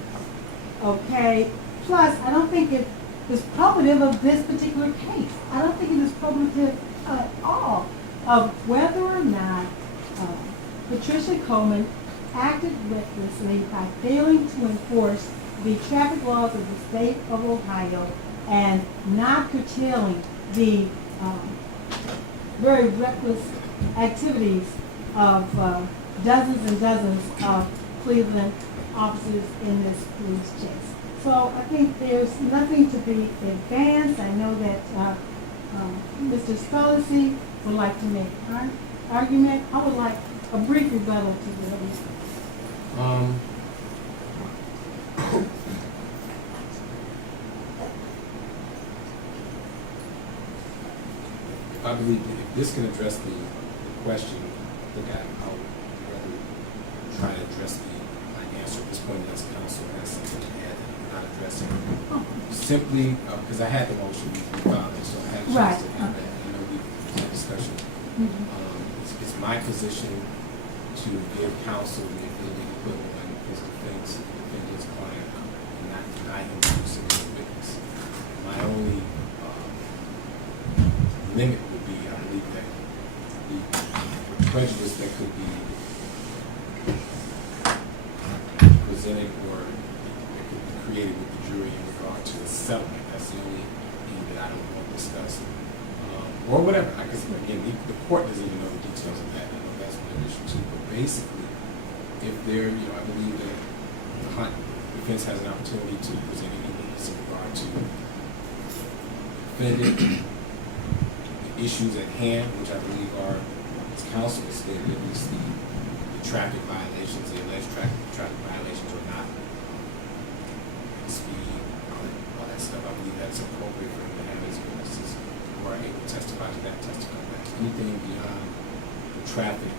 Okay? Plus, I don't think it is probative of this particular case. I don't think it is probative at all of whether or not Patricia Coleman acted recklessly by failing to enforce the traffic laws of the state of Ohio and not curtailing the very reckless activities of dozens and dozens of Cleveland officers in this police chase. So I think there's nothing to be advanced. I know that Mr. Scalisi would like to make an argument. I would like a brief rebuttal to this. I believe that if this can address the question, I think I'll rather try to address my answer at this point unless council has something to add that I'm not addressing. Simply because I had the motion, we filed it, so I had a chance to have that. We had discussion. It's my position to give counsel the ability to put on his defendant's client, and not deny him using as a witness. My only limit would be, I believe, that the prejudice that could be presented or that could be created with the jury in regard to the settlement. That's the only thing that I don't want to discuss. Or whatever. Because again, the court doesn't even know the details of that. I know that's one issue too. But basically, if there, I believe that the defense has an opportunity to present any witness in regard to defendant, issues at hand, which I believe are, as counsel has stated, at least the traffic violations, the alleged traffic violations or not, speed, all that stuff. I believe that's appropriate for him to have his witnesses who are able to testify to that, testify to that. Anything beyond the traffic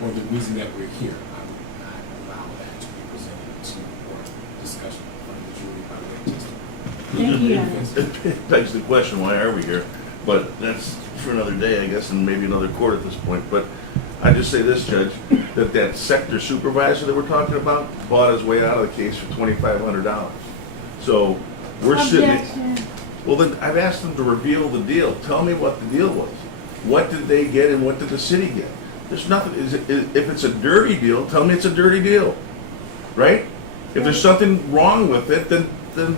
or the reason that we're here, I would not allow that to be presented to court discussion from the jury by way of testimony. It begs the question, why are we here? But that's for another day, I guess, and maybe another court at this point. But I just say this, Judge, that sector supervisor that we're talking about bought his way out of the case for $2,500. So we're sitting. Well, then I've asked them to reveal the deal. Tell me what the deal was. What did they get and what did the city get? There's nothing. If it's a dirty deal, tell me it's a dirty deal, right? If there's something wrong with it, then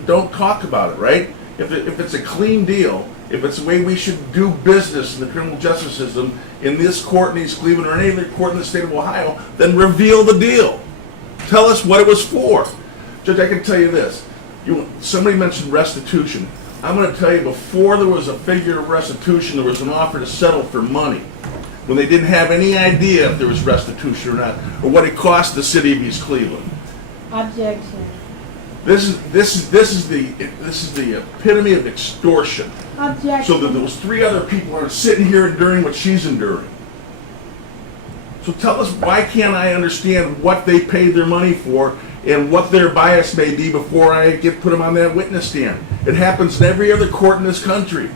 don't talk about it, right? If it's a clean deal, if it's the way we should do business in the criminal justice system, in this court in East Cleveland or any other court in the state of Ohio, then reveal the deal. Tell us what it was for. Judge, I can tell you this. Somebody mentioned restitution. I'm going to tell you, before there was a figure of restitution, there was an offer to settle for money, when they didn't have any idea if there was restitution or not, or what it cost the city of East Cleveland. Objection. This is the epitome of extortion. Objection. So that those three other people are sitting here enduring what she's enduring. So tell us, why can't I understand what they paid their money for and what their bias may be before I put them on that witness stand? It happens in every other court in this country.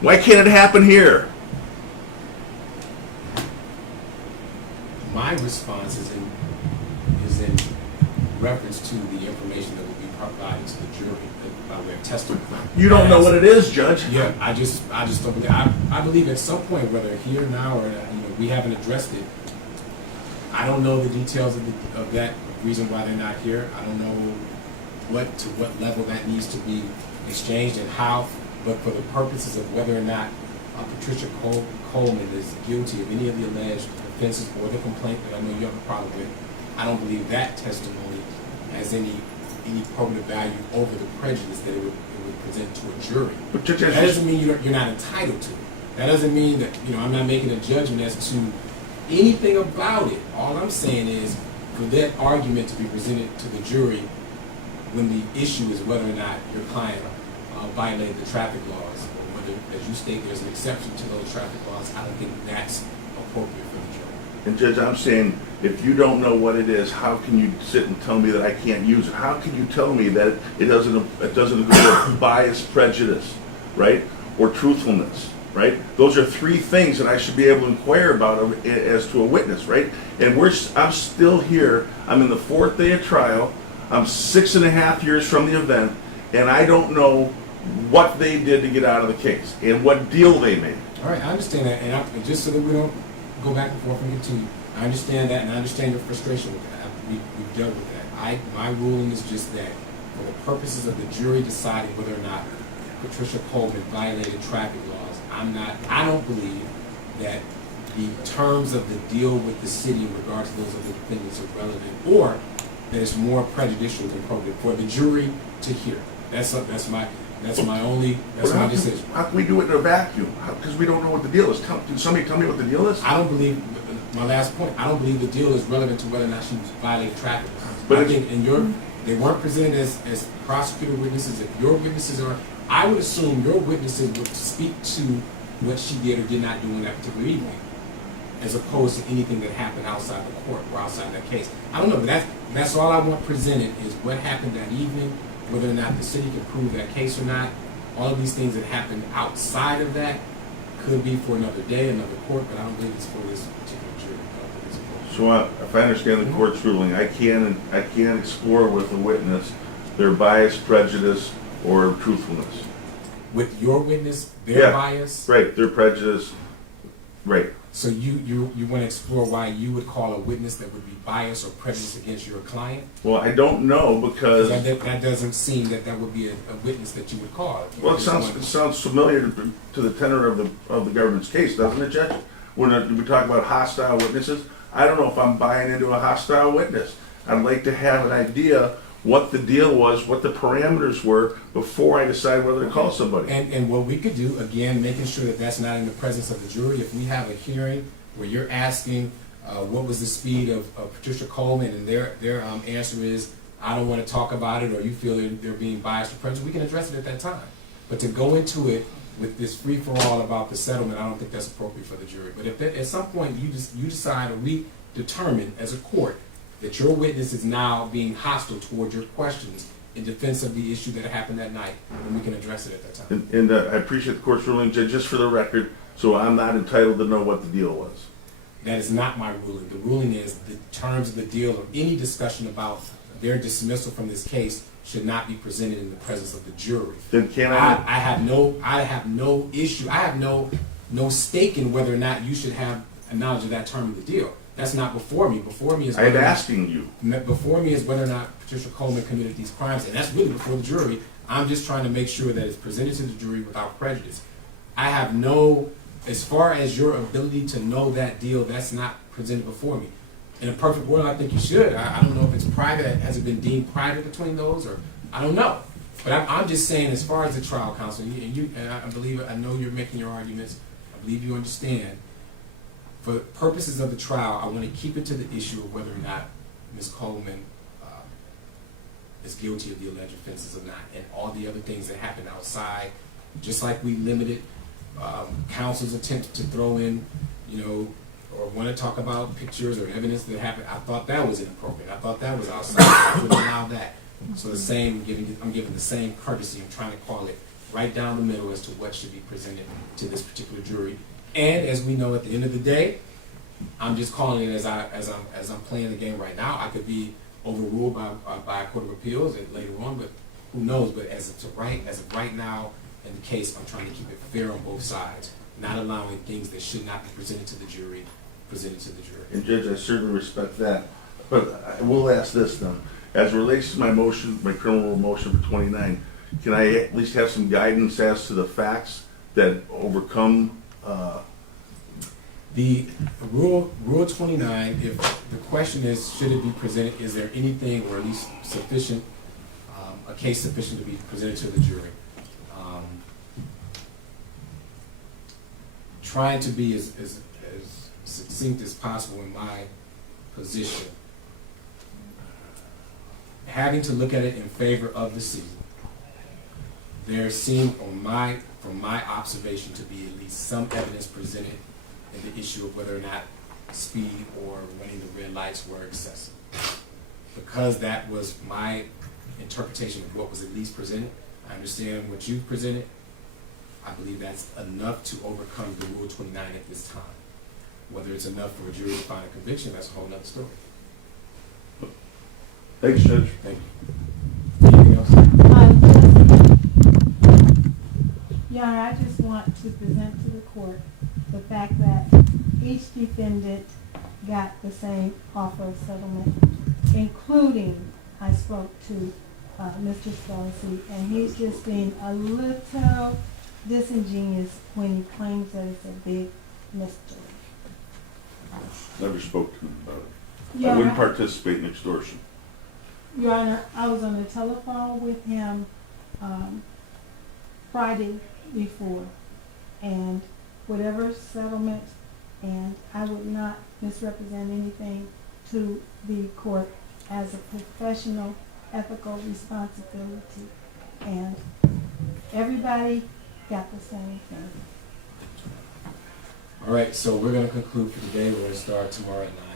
Why can't it happen here? My response is in reference to the information that will be provided to the jury by way of testimony. You don't know what it is, Judge. Yeah, I just don't believe. I believe at some point, whether here now or we haven't addressed it, I don't know the details of that reason why they're not here. I don't know to what level that needs to be exchanged and how, but for the purposes of whether or not Patricia Coleman is guilty of any of the alleged offenses or the complaint that I know you have a problem with, I don't believe that testimony has any probative value over the prejudice that it would present to a jury. But Judge, that doesn't mean you're not entitled to it. That doesn't mean that I'm not making a judgment as to anything about it. All I'm saying is for that argument to be presented to the jury when the issue is whether or not your client violated the traffic laws, or whether, as you state, there's an exception to those traffic laws, I don't think that's appropriate for the jury. And Judge, I'm saying, if you don't know what it is, how can you sit and tell me that I can't use it? How can you tell me that it doesn't agree with bias, prejudice, right, or truthfulness, right? Those are three things that I should be able to inquire about as to a witness, right? And I'm still here. I'm in the 4th day of trial. I'm 6.5 years from the event, and I don't know what they did to get out of the case and what deal they made. All right, I understand that, and just so that we don't go back and forth and continue, I understand that, and I understand your frustration with that. We've dealt with that. My ruling is just that for the purposes of the jury deciding whether or not Patricia Coleman violated traffic laws, I don't believe that the terms of the deal with the city in regards to those other defendants are relevant, or that it's more prejudicial than probative for the jury to hear. That's my decision. How can we do it in a vacuum? Because we don't know what the deal is. Can somebody tell me what the deal is? I don't believe, my last point, I don't believe the deal is relevant to whether or not she violated traffic laws. But I think they weren't presented as prosecutor witnesses. If your witnesses are, I would assume your witnesses would speak to what she did or did not do in that particular evening, as opposed to anything that happened outside the court or outside that case. I don't know, but that's all I want presented is what happened that evening, whether or not the city can prove that case or not. All of these things that happened outside of that could be for another day, another court, but I don't believe it's for this particular jury. So if I understand the court's ruling, I can't explore with a witness their bias, prejudice, or truthfulness. With your witness, their bias? Right, their prejudice, right. So you want to explore why you would call a witness that would be biased or prejudiced against your client? Well, I don't know because that doesn't seem that would be a witness that you would call. Well, it sounds familiar to the tenor of the government's case, doesn't it, Judge? When we talk about hostile witnesses, I don't know if I'm buying into a hostile witness. I'd like to have an idea what the deal was, what the parameters were before I decide whether to call somebody. And what we could do, again, making sure that that's not in the presence of the jury. If we have a hearing where you're asking what was the speed of Patricia Coleman, and their answer is, I don't want to talk about it, or you feel they're being biased or prejudiced, we can address it at that time. But to go into it with this free-for-all about the settlement, I don't think that's appropriate for the jury. But if at some point you decide, or we determine as a court, that your witness is now being hostile toward your questions in defense of the issue that happened that night, then we can address it at that time. And I appreciate the court's ruling, Judge, just for the record, so I'm not entitled to know what the deal was. That is not my ruling. The ruling is the terms of the deal or any discussion about their dismissal from this case should not be presented in the presence of the jury. Then can I have no issue. I have no stake in whether or not you should have a knowledge of that term of the deal. That's not before me. Before me is I'm asking you. Before me is whether or not Patricia Coleman committed these crimes, and that's really before the jury. I'm just trying to make sure that it's presented to the jury without prejudice. I have no, as far as your ability to know that deal, that's not presented before me. In a perfect world, I think you should. I don't know if it's private. Has it been deemed private between those, or I don't know. But I'm just saying, as far as the trial counsel, and I know you're making your arguments. I believe you understand. For purposes of the trial, I want to keep it to the issue of whether or not Ms. Coleman is guilty of the alleged offenses or not, and all the other things that happened outside. Just like we limited counsel's attempt to throw in, or want to talk about pictures or evidence that happened. I thought that was inappropriate. I thought that was outside. I wouldn't allow that. So I'm giving the same courtesy. I'm trying to call it right down the middle as to what should be presented to this particular jury. And as we know, at the end of the day, I'm just calling it as I'm playing the game right now. I could be overruled by a court of appeals later on, but who knows? But as of right now in the case, I'm trying to keep it fair on both sides, not allowing things that should not be presented to the jury. And Judge, I certainly respect that. But I will ask this then, as it relates to my motion, my criminal motion for 29, can I at least have some guidance as to the facts that overcome, The rule 29, if the question is, should it be presented, is there anything or at least sufficient, a case sufficient to be presented to the jury? Trying to be as succinct as possible in my position. Having to look at it in favor of the city, there seemed, from my observation, to be at least some evidence presented in the issue of whether or not speed or running the red lights were excessive. Because that was my interpretation of what was at least presented, I understand what you've presented. I believe that's enough to overcome the Rule 29 at this time. Whether it's enough for a jury to find a conviction, that's a whole nother story. thanks, Judge. Thank you. Anything else? Your Honor, I just want to present to the court the fact that each defendant got the same offer of settlement, including I spoke to Mr. Scorsese, and he's just being a little disingenuous when he claims that it's a big mystery. Never spoke to him about it. Your I wouldn't Honor, participate in extortion. Your Honor, I was on the telephone with him Friday before, and whatever settlement, and I would not misrepresent anything to the court as a professional, ethical responsibility, and everybody got the same thing. All right, so we're going to conclude for today. We're going to start tomorrow at 9.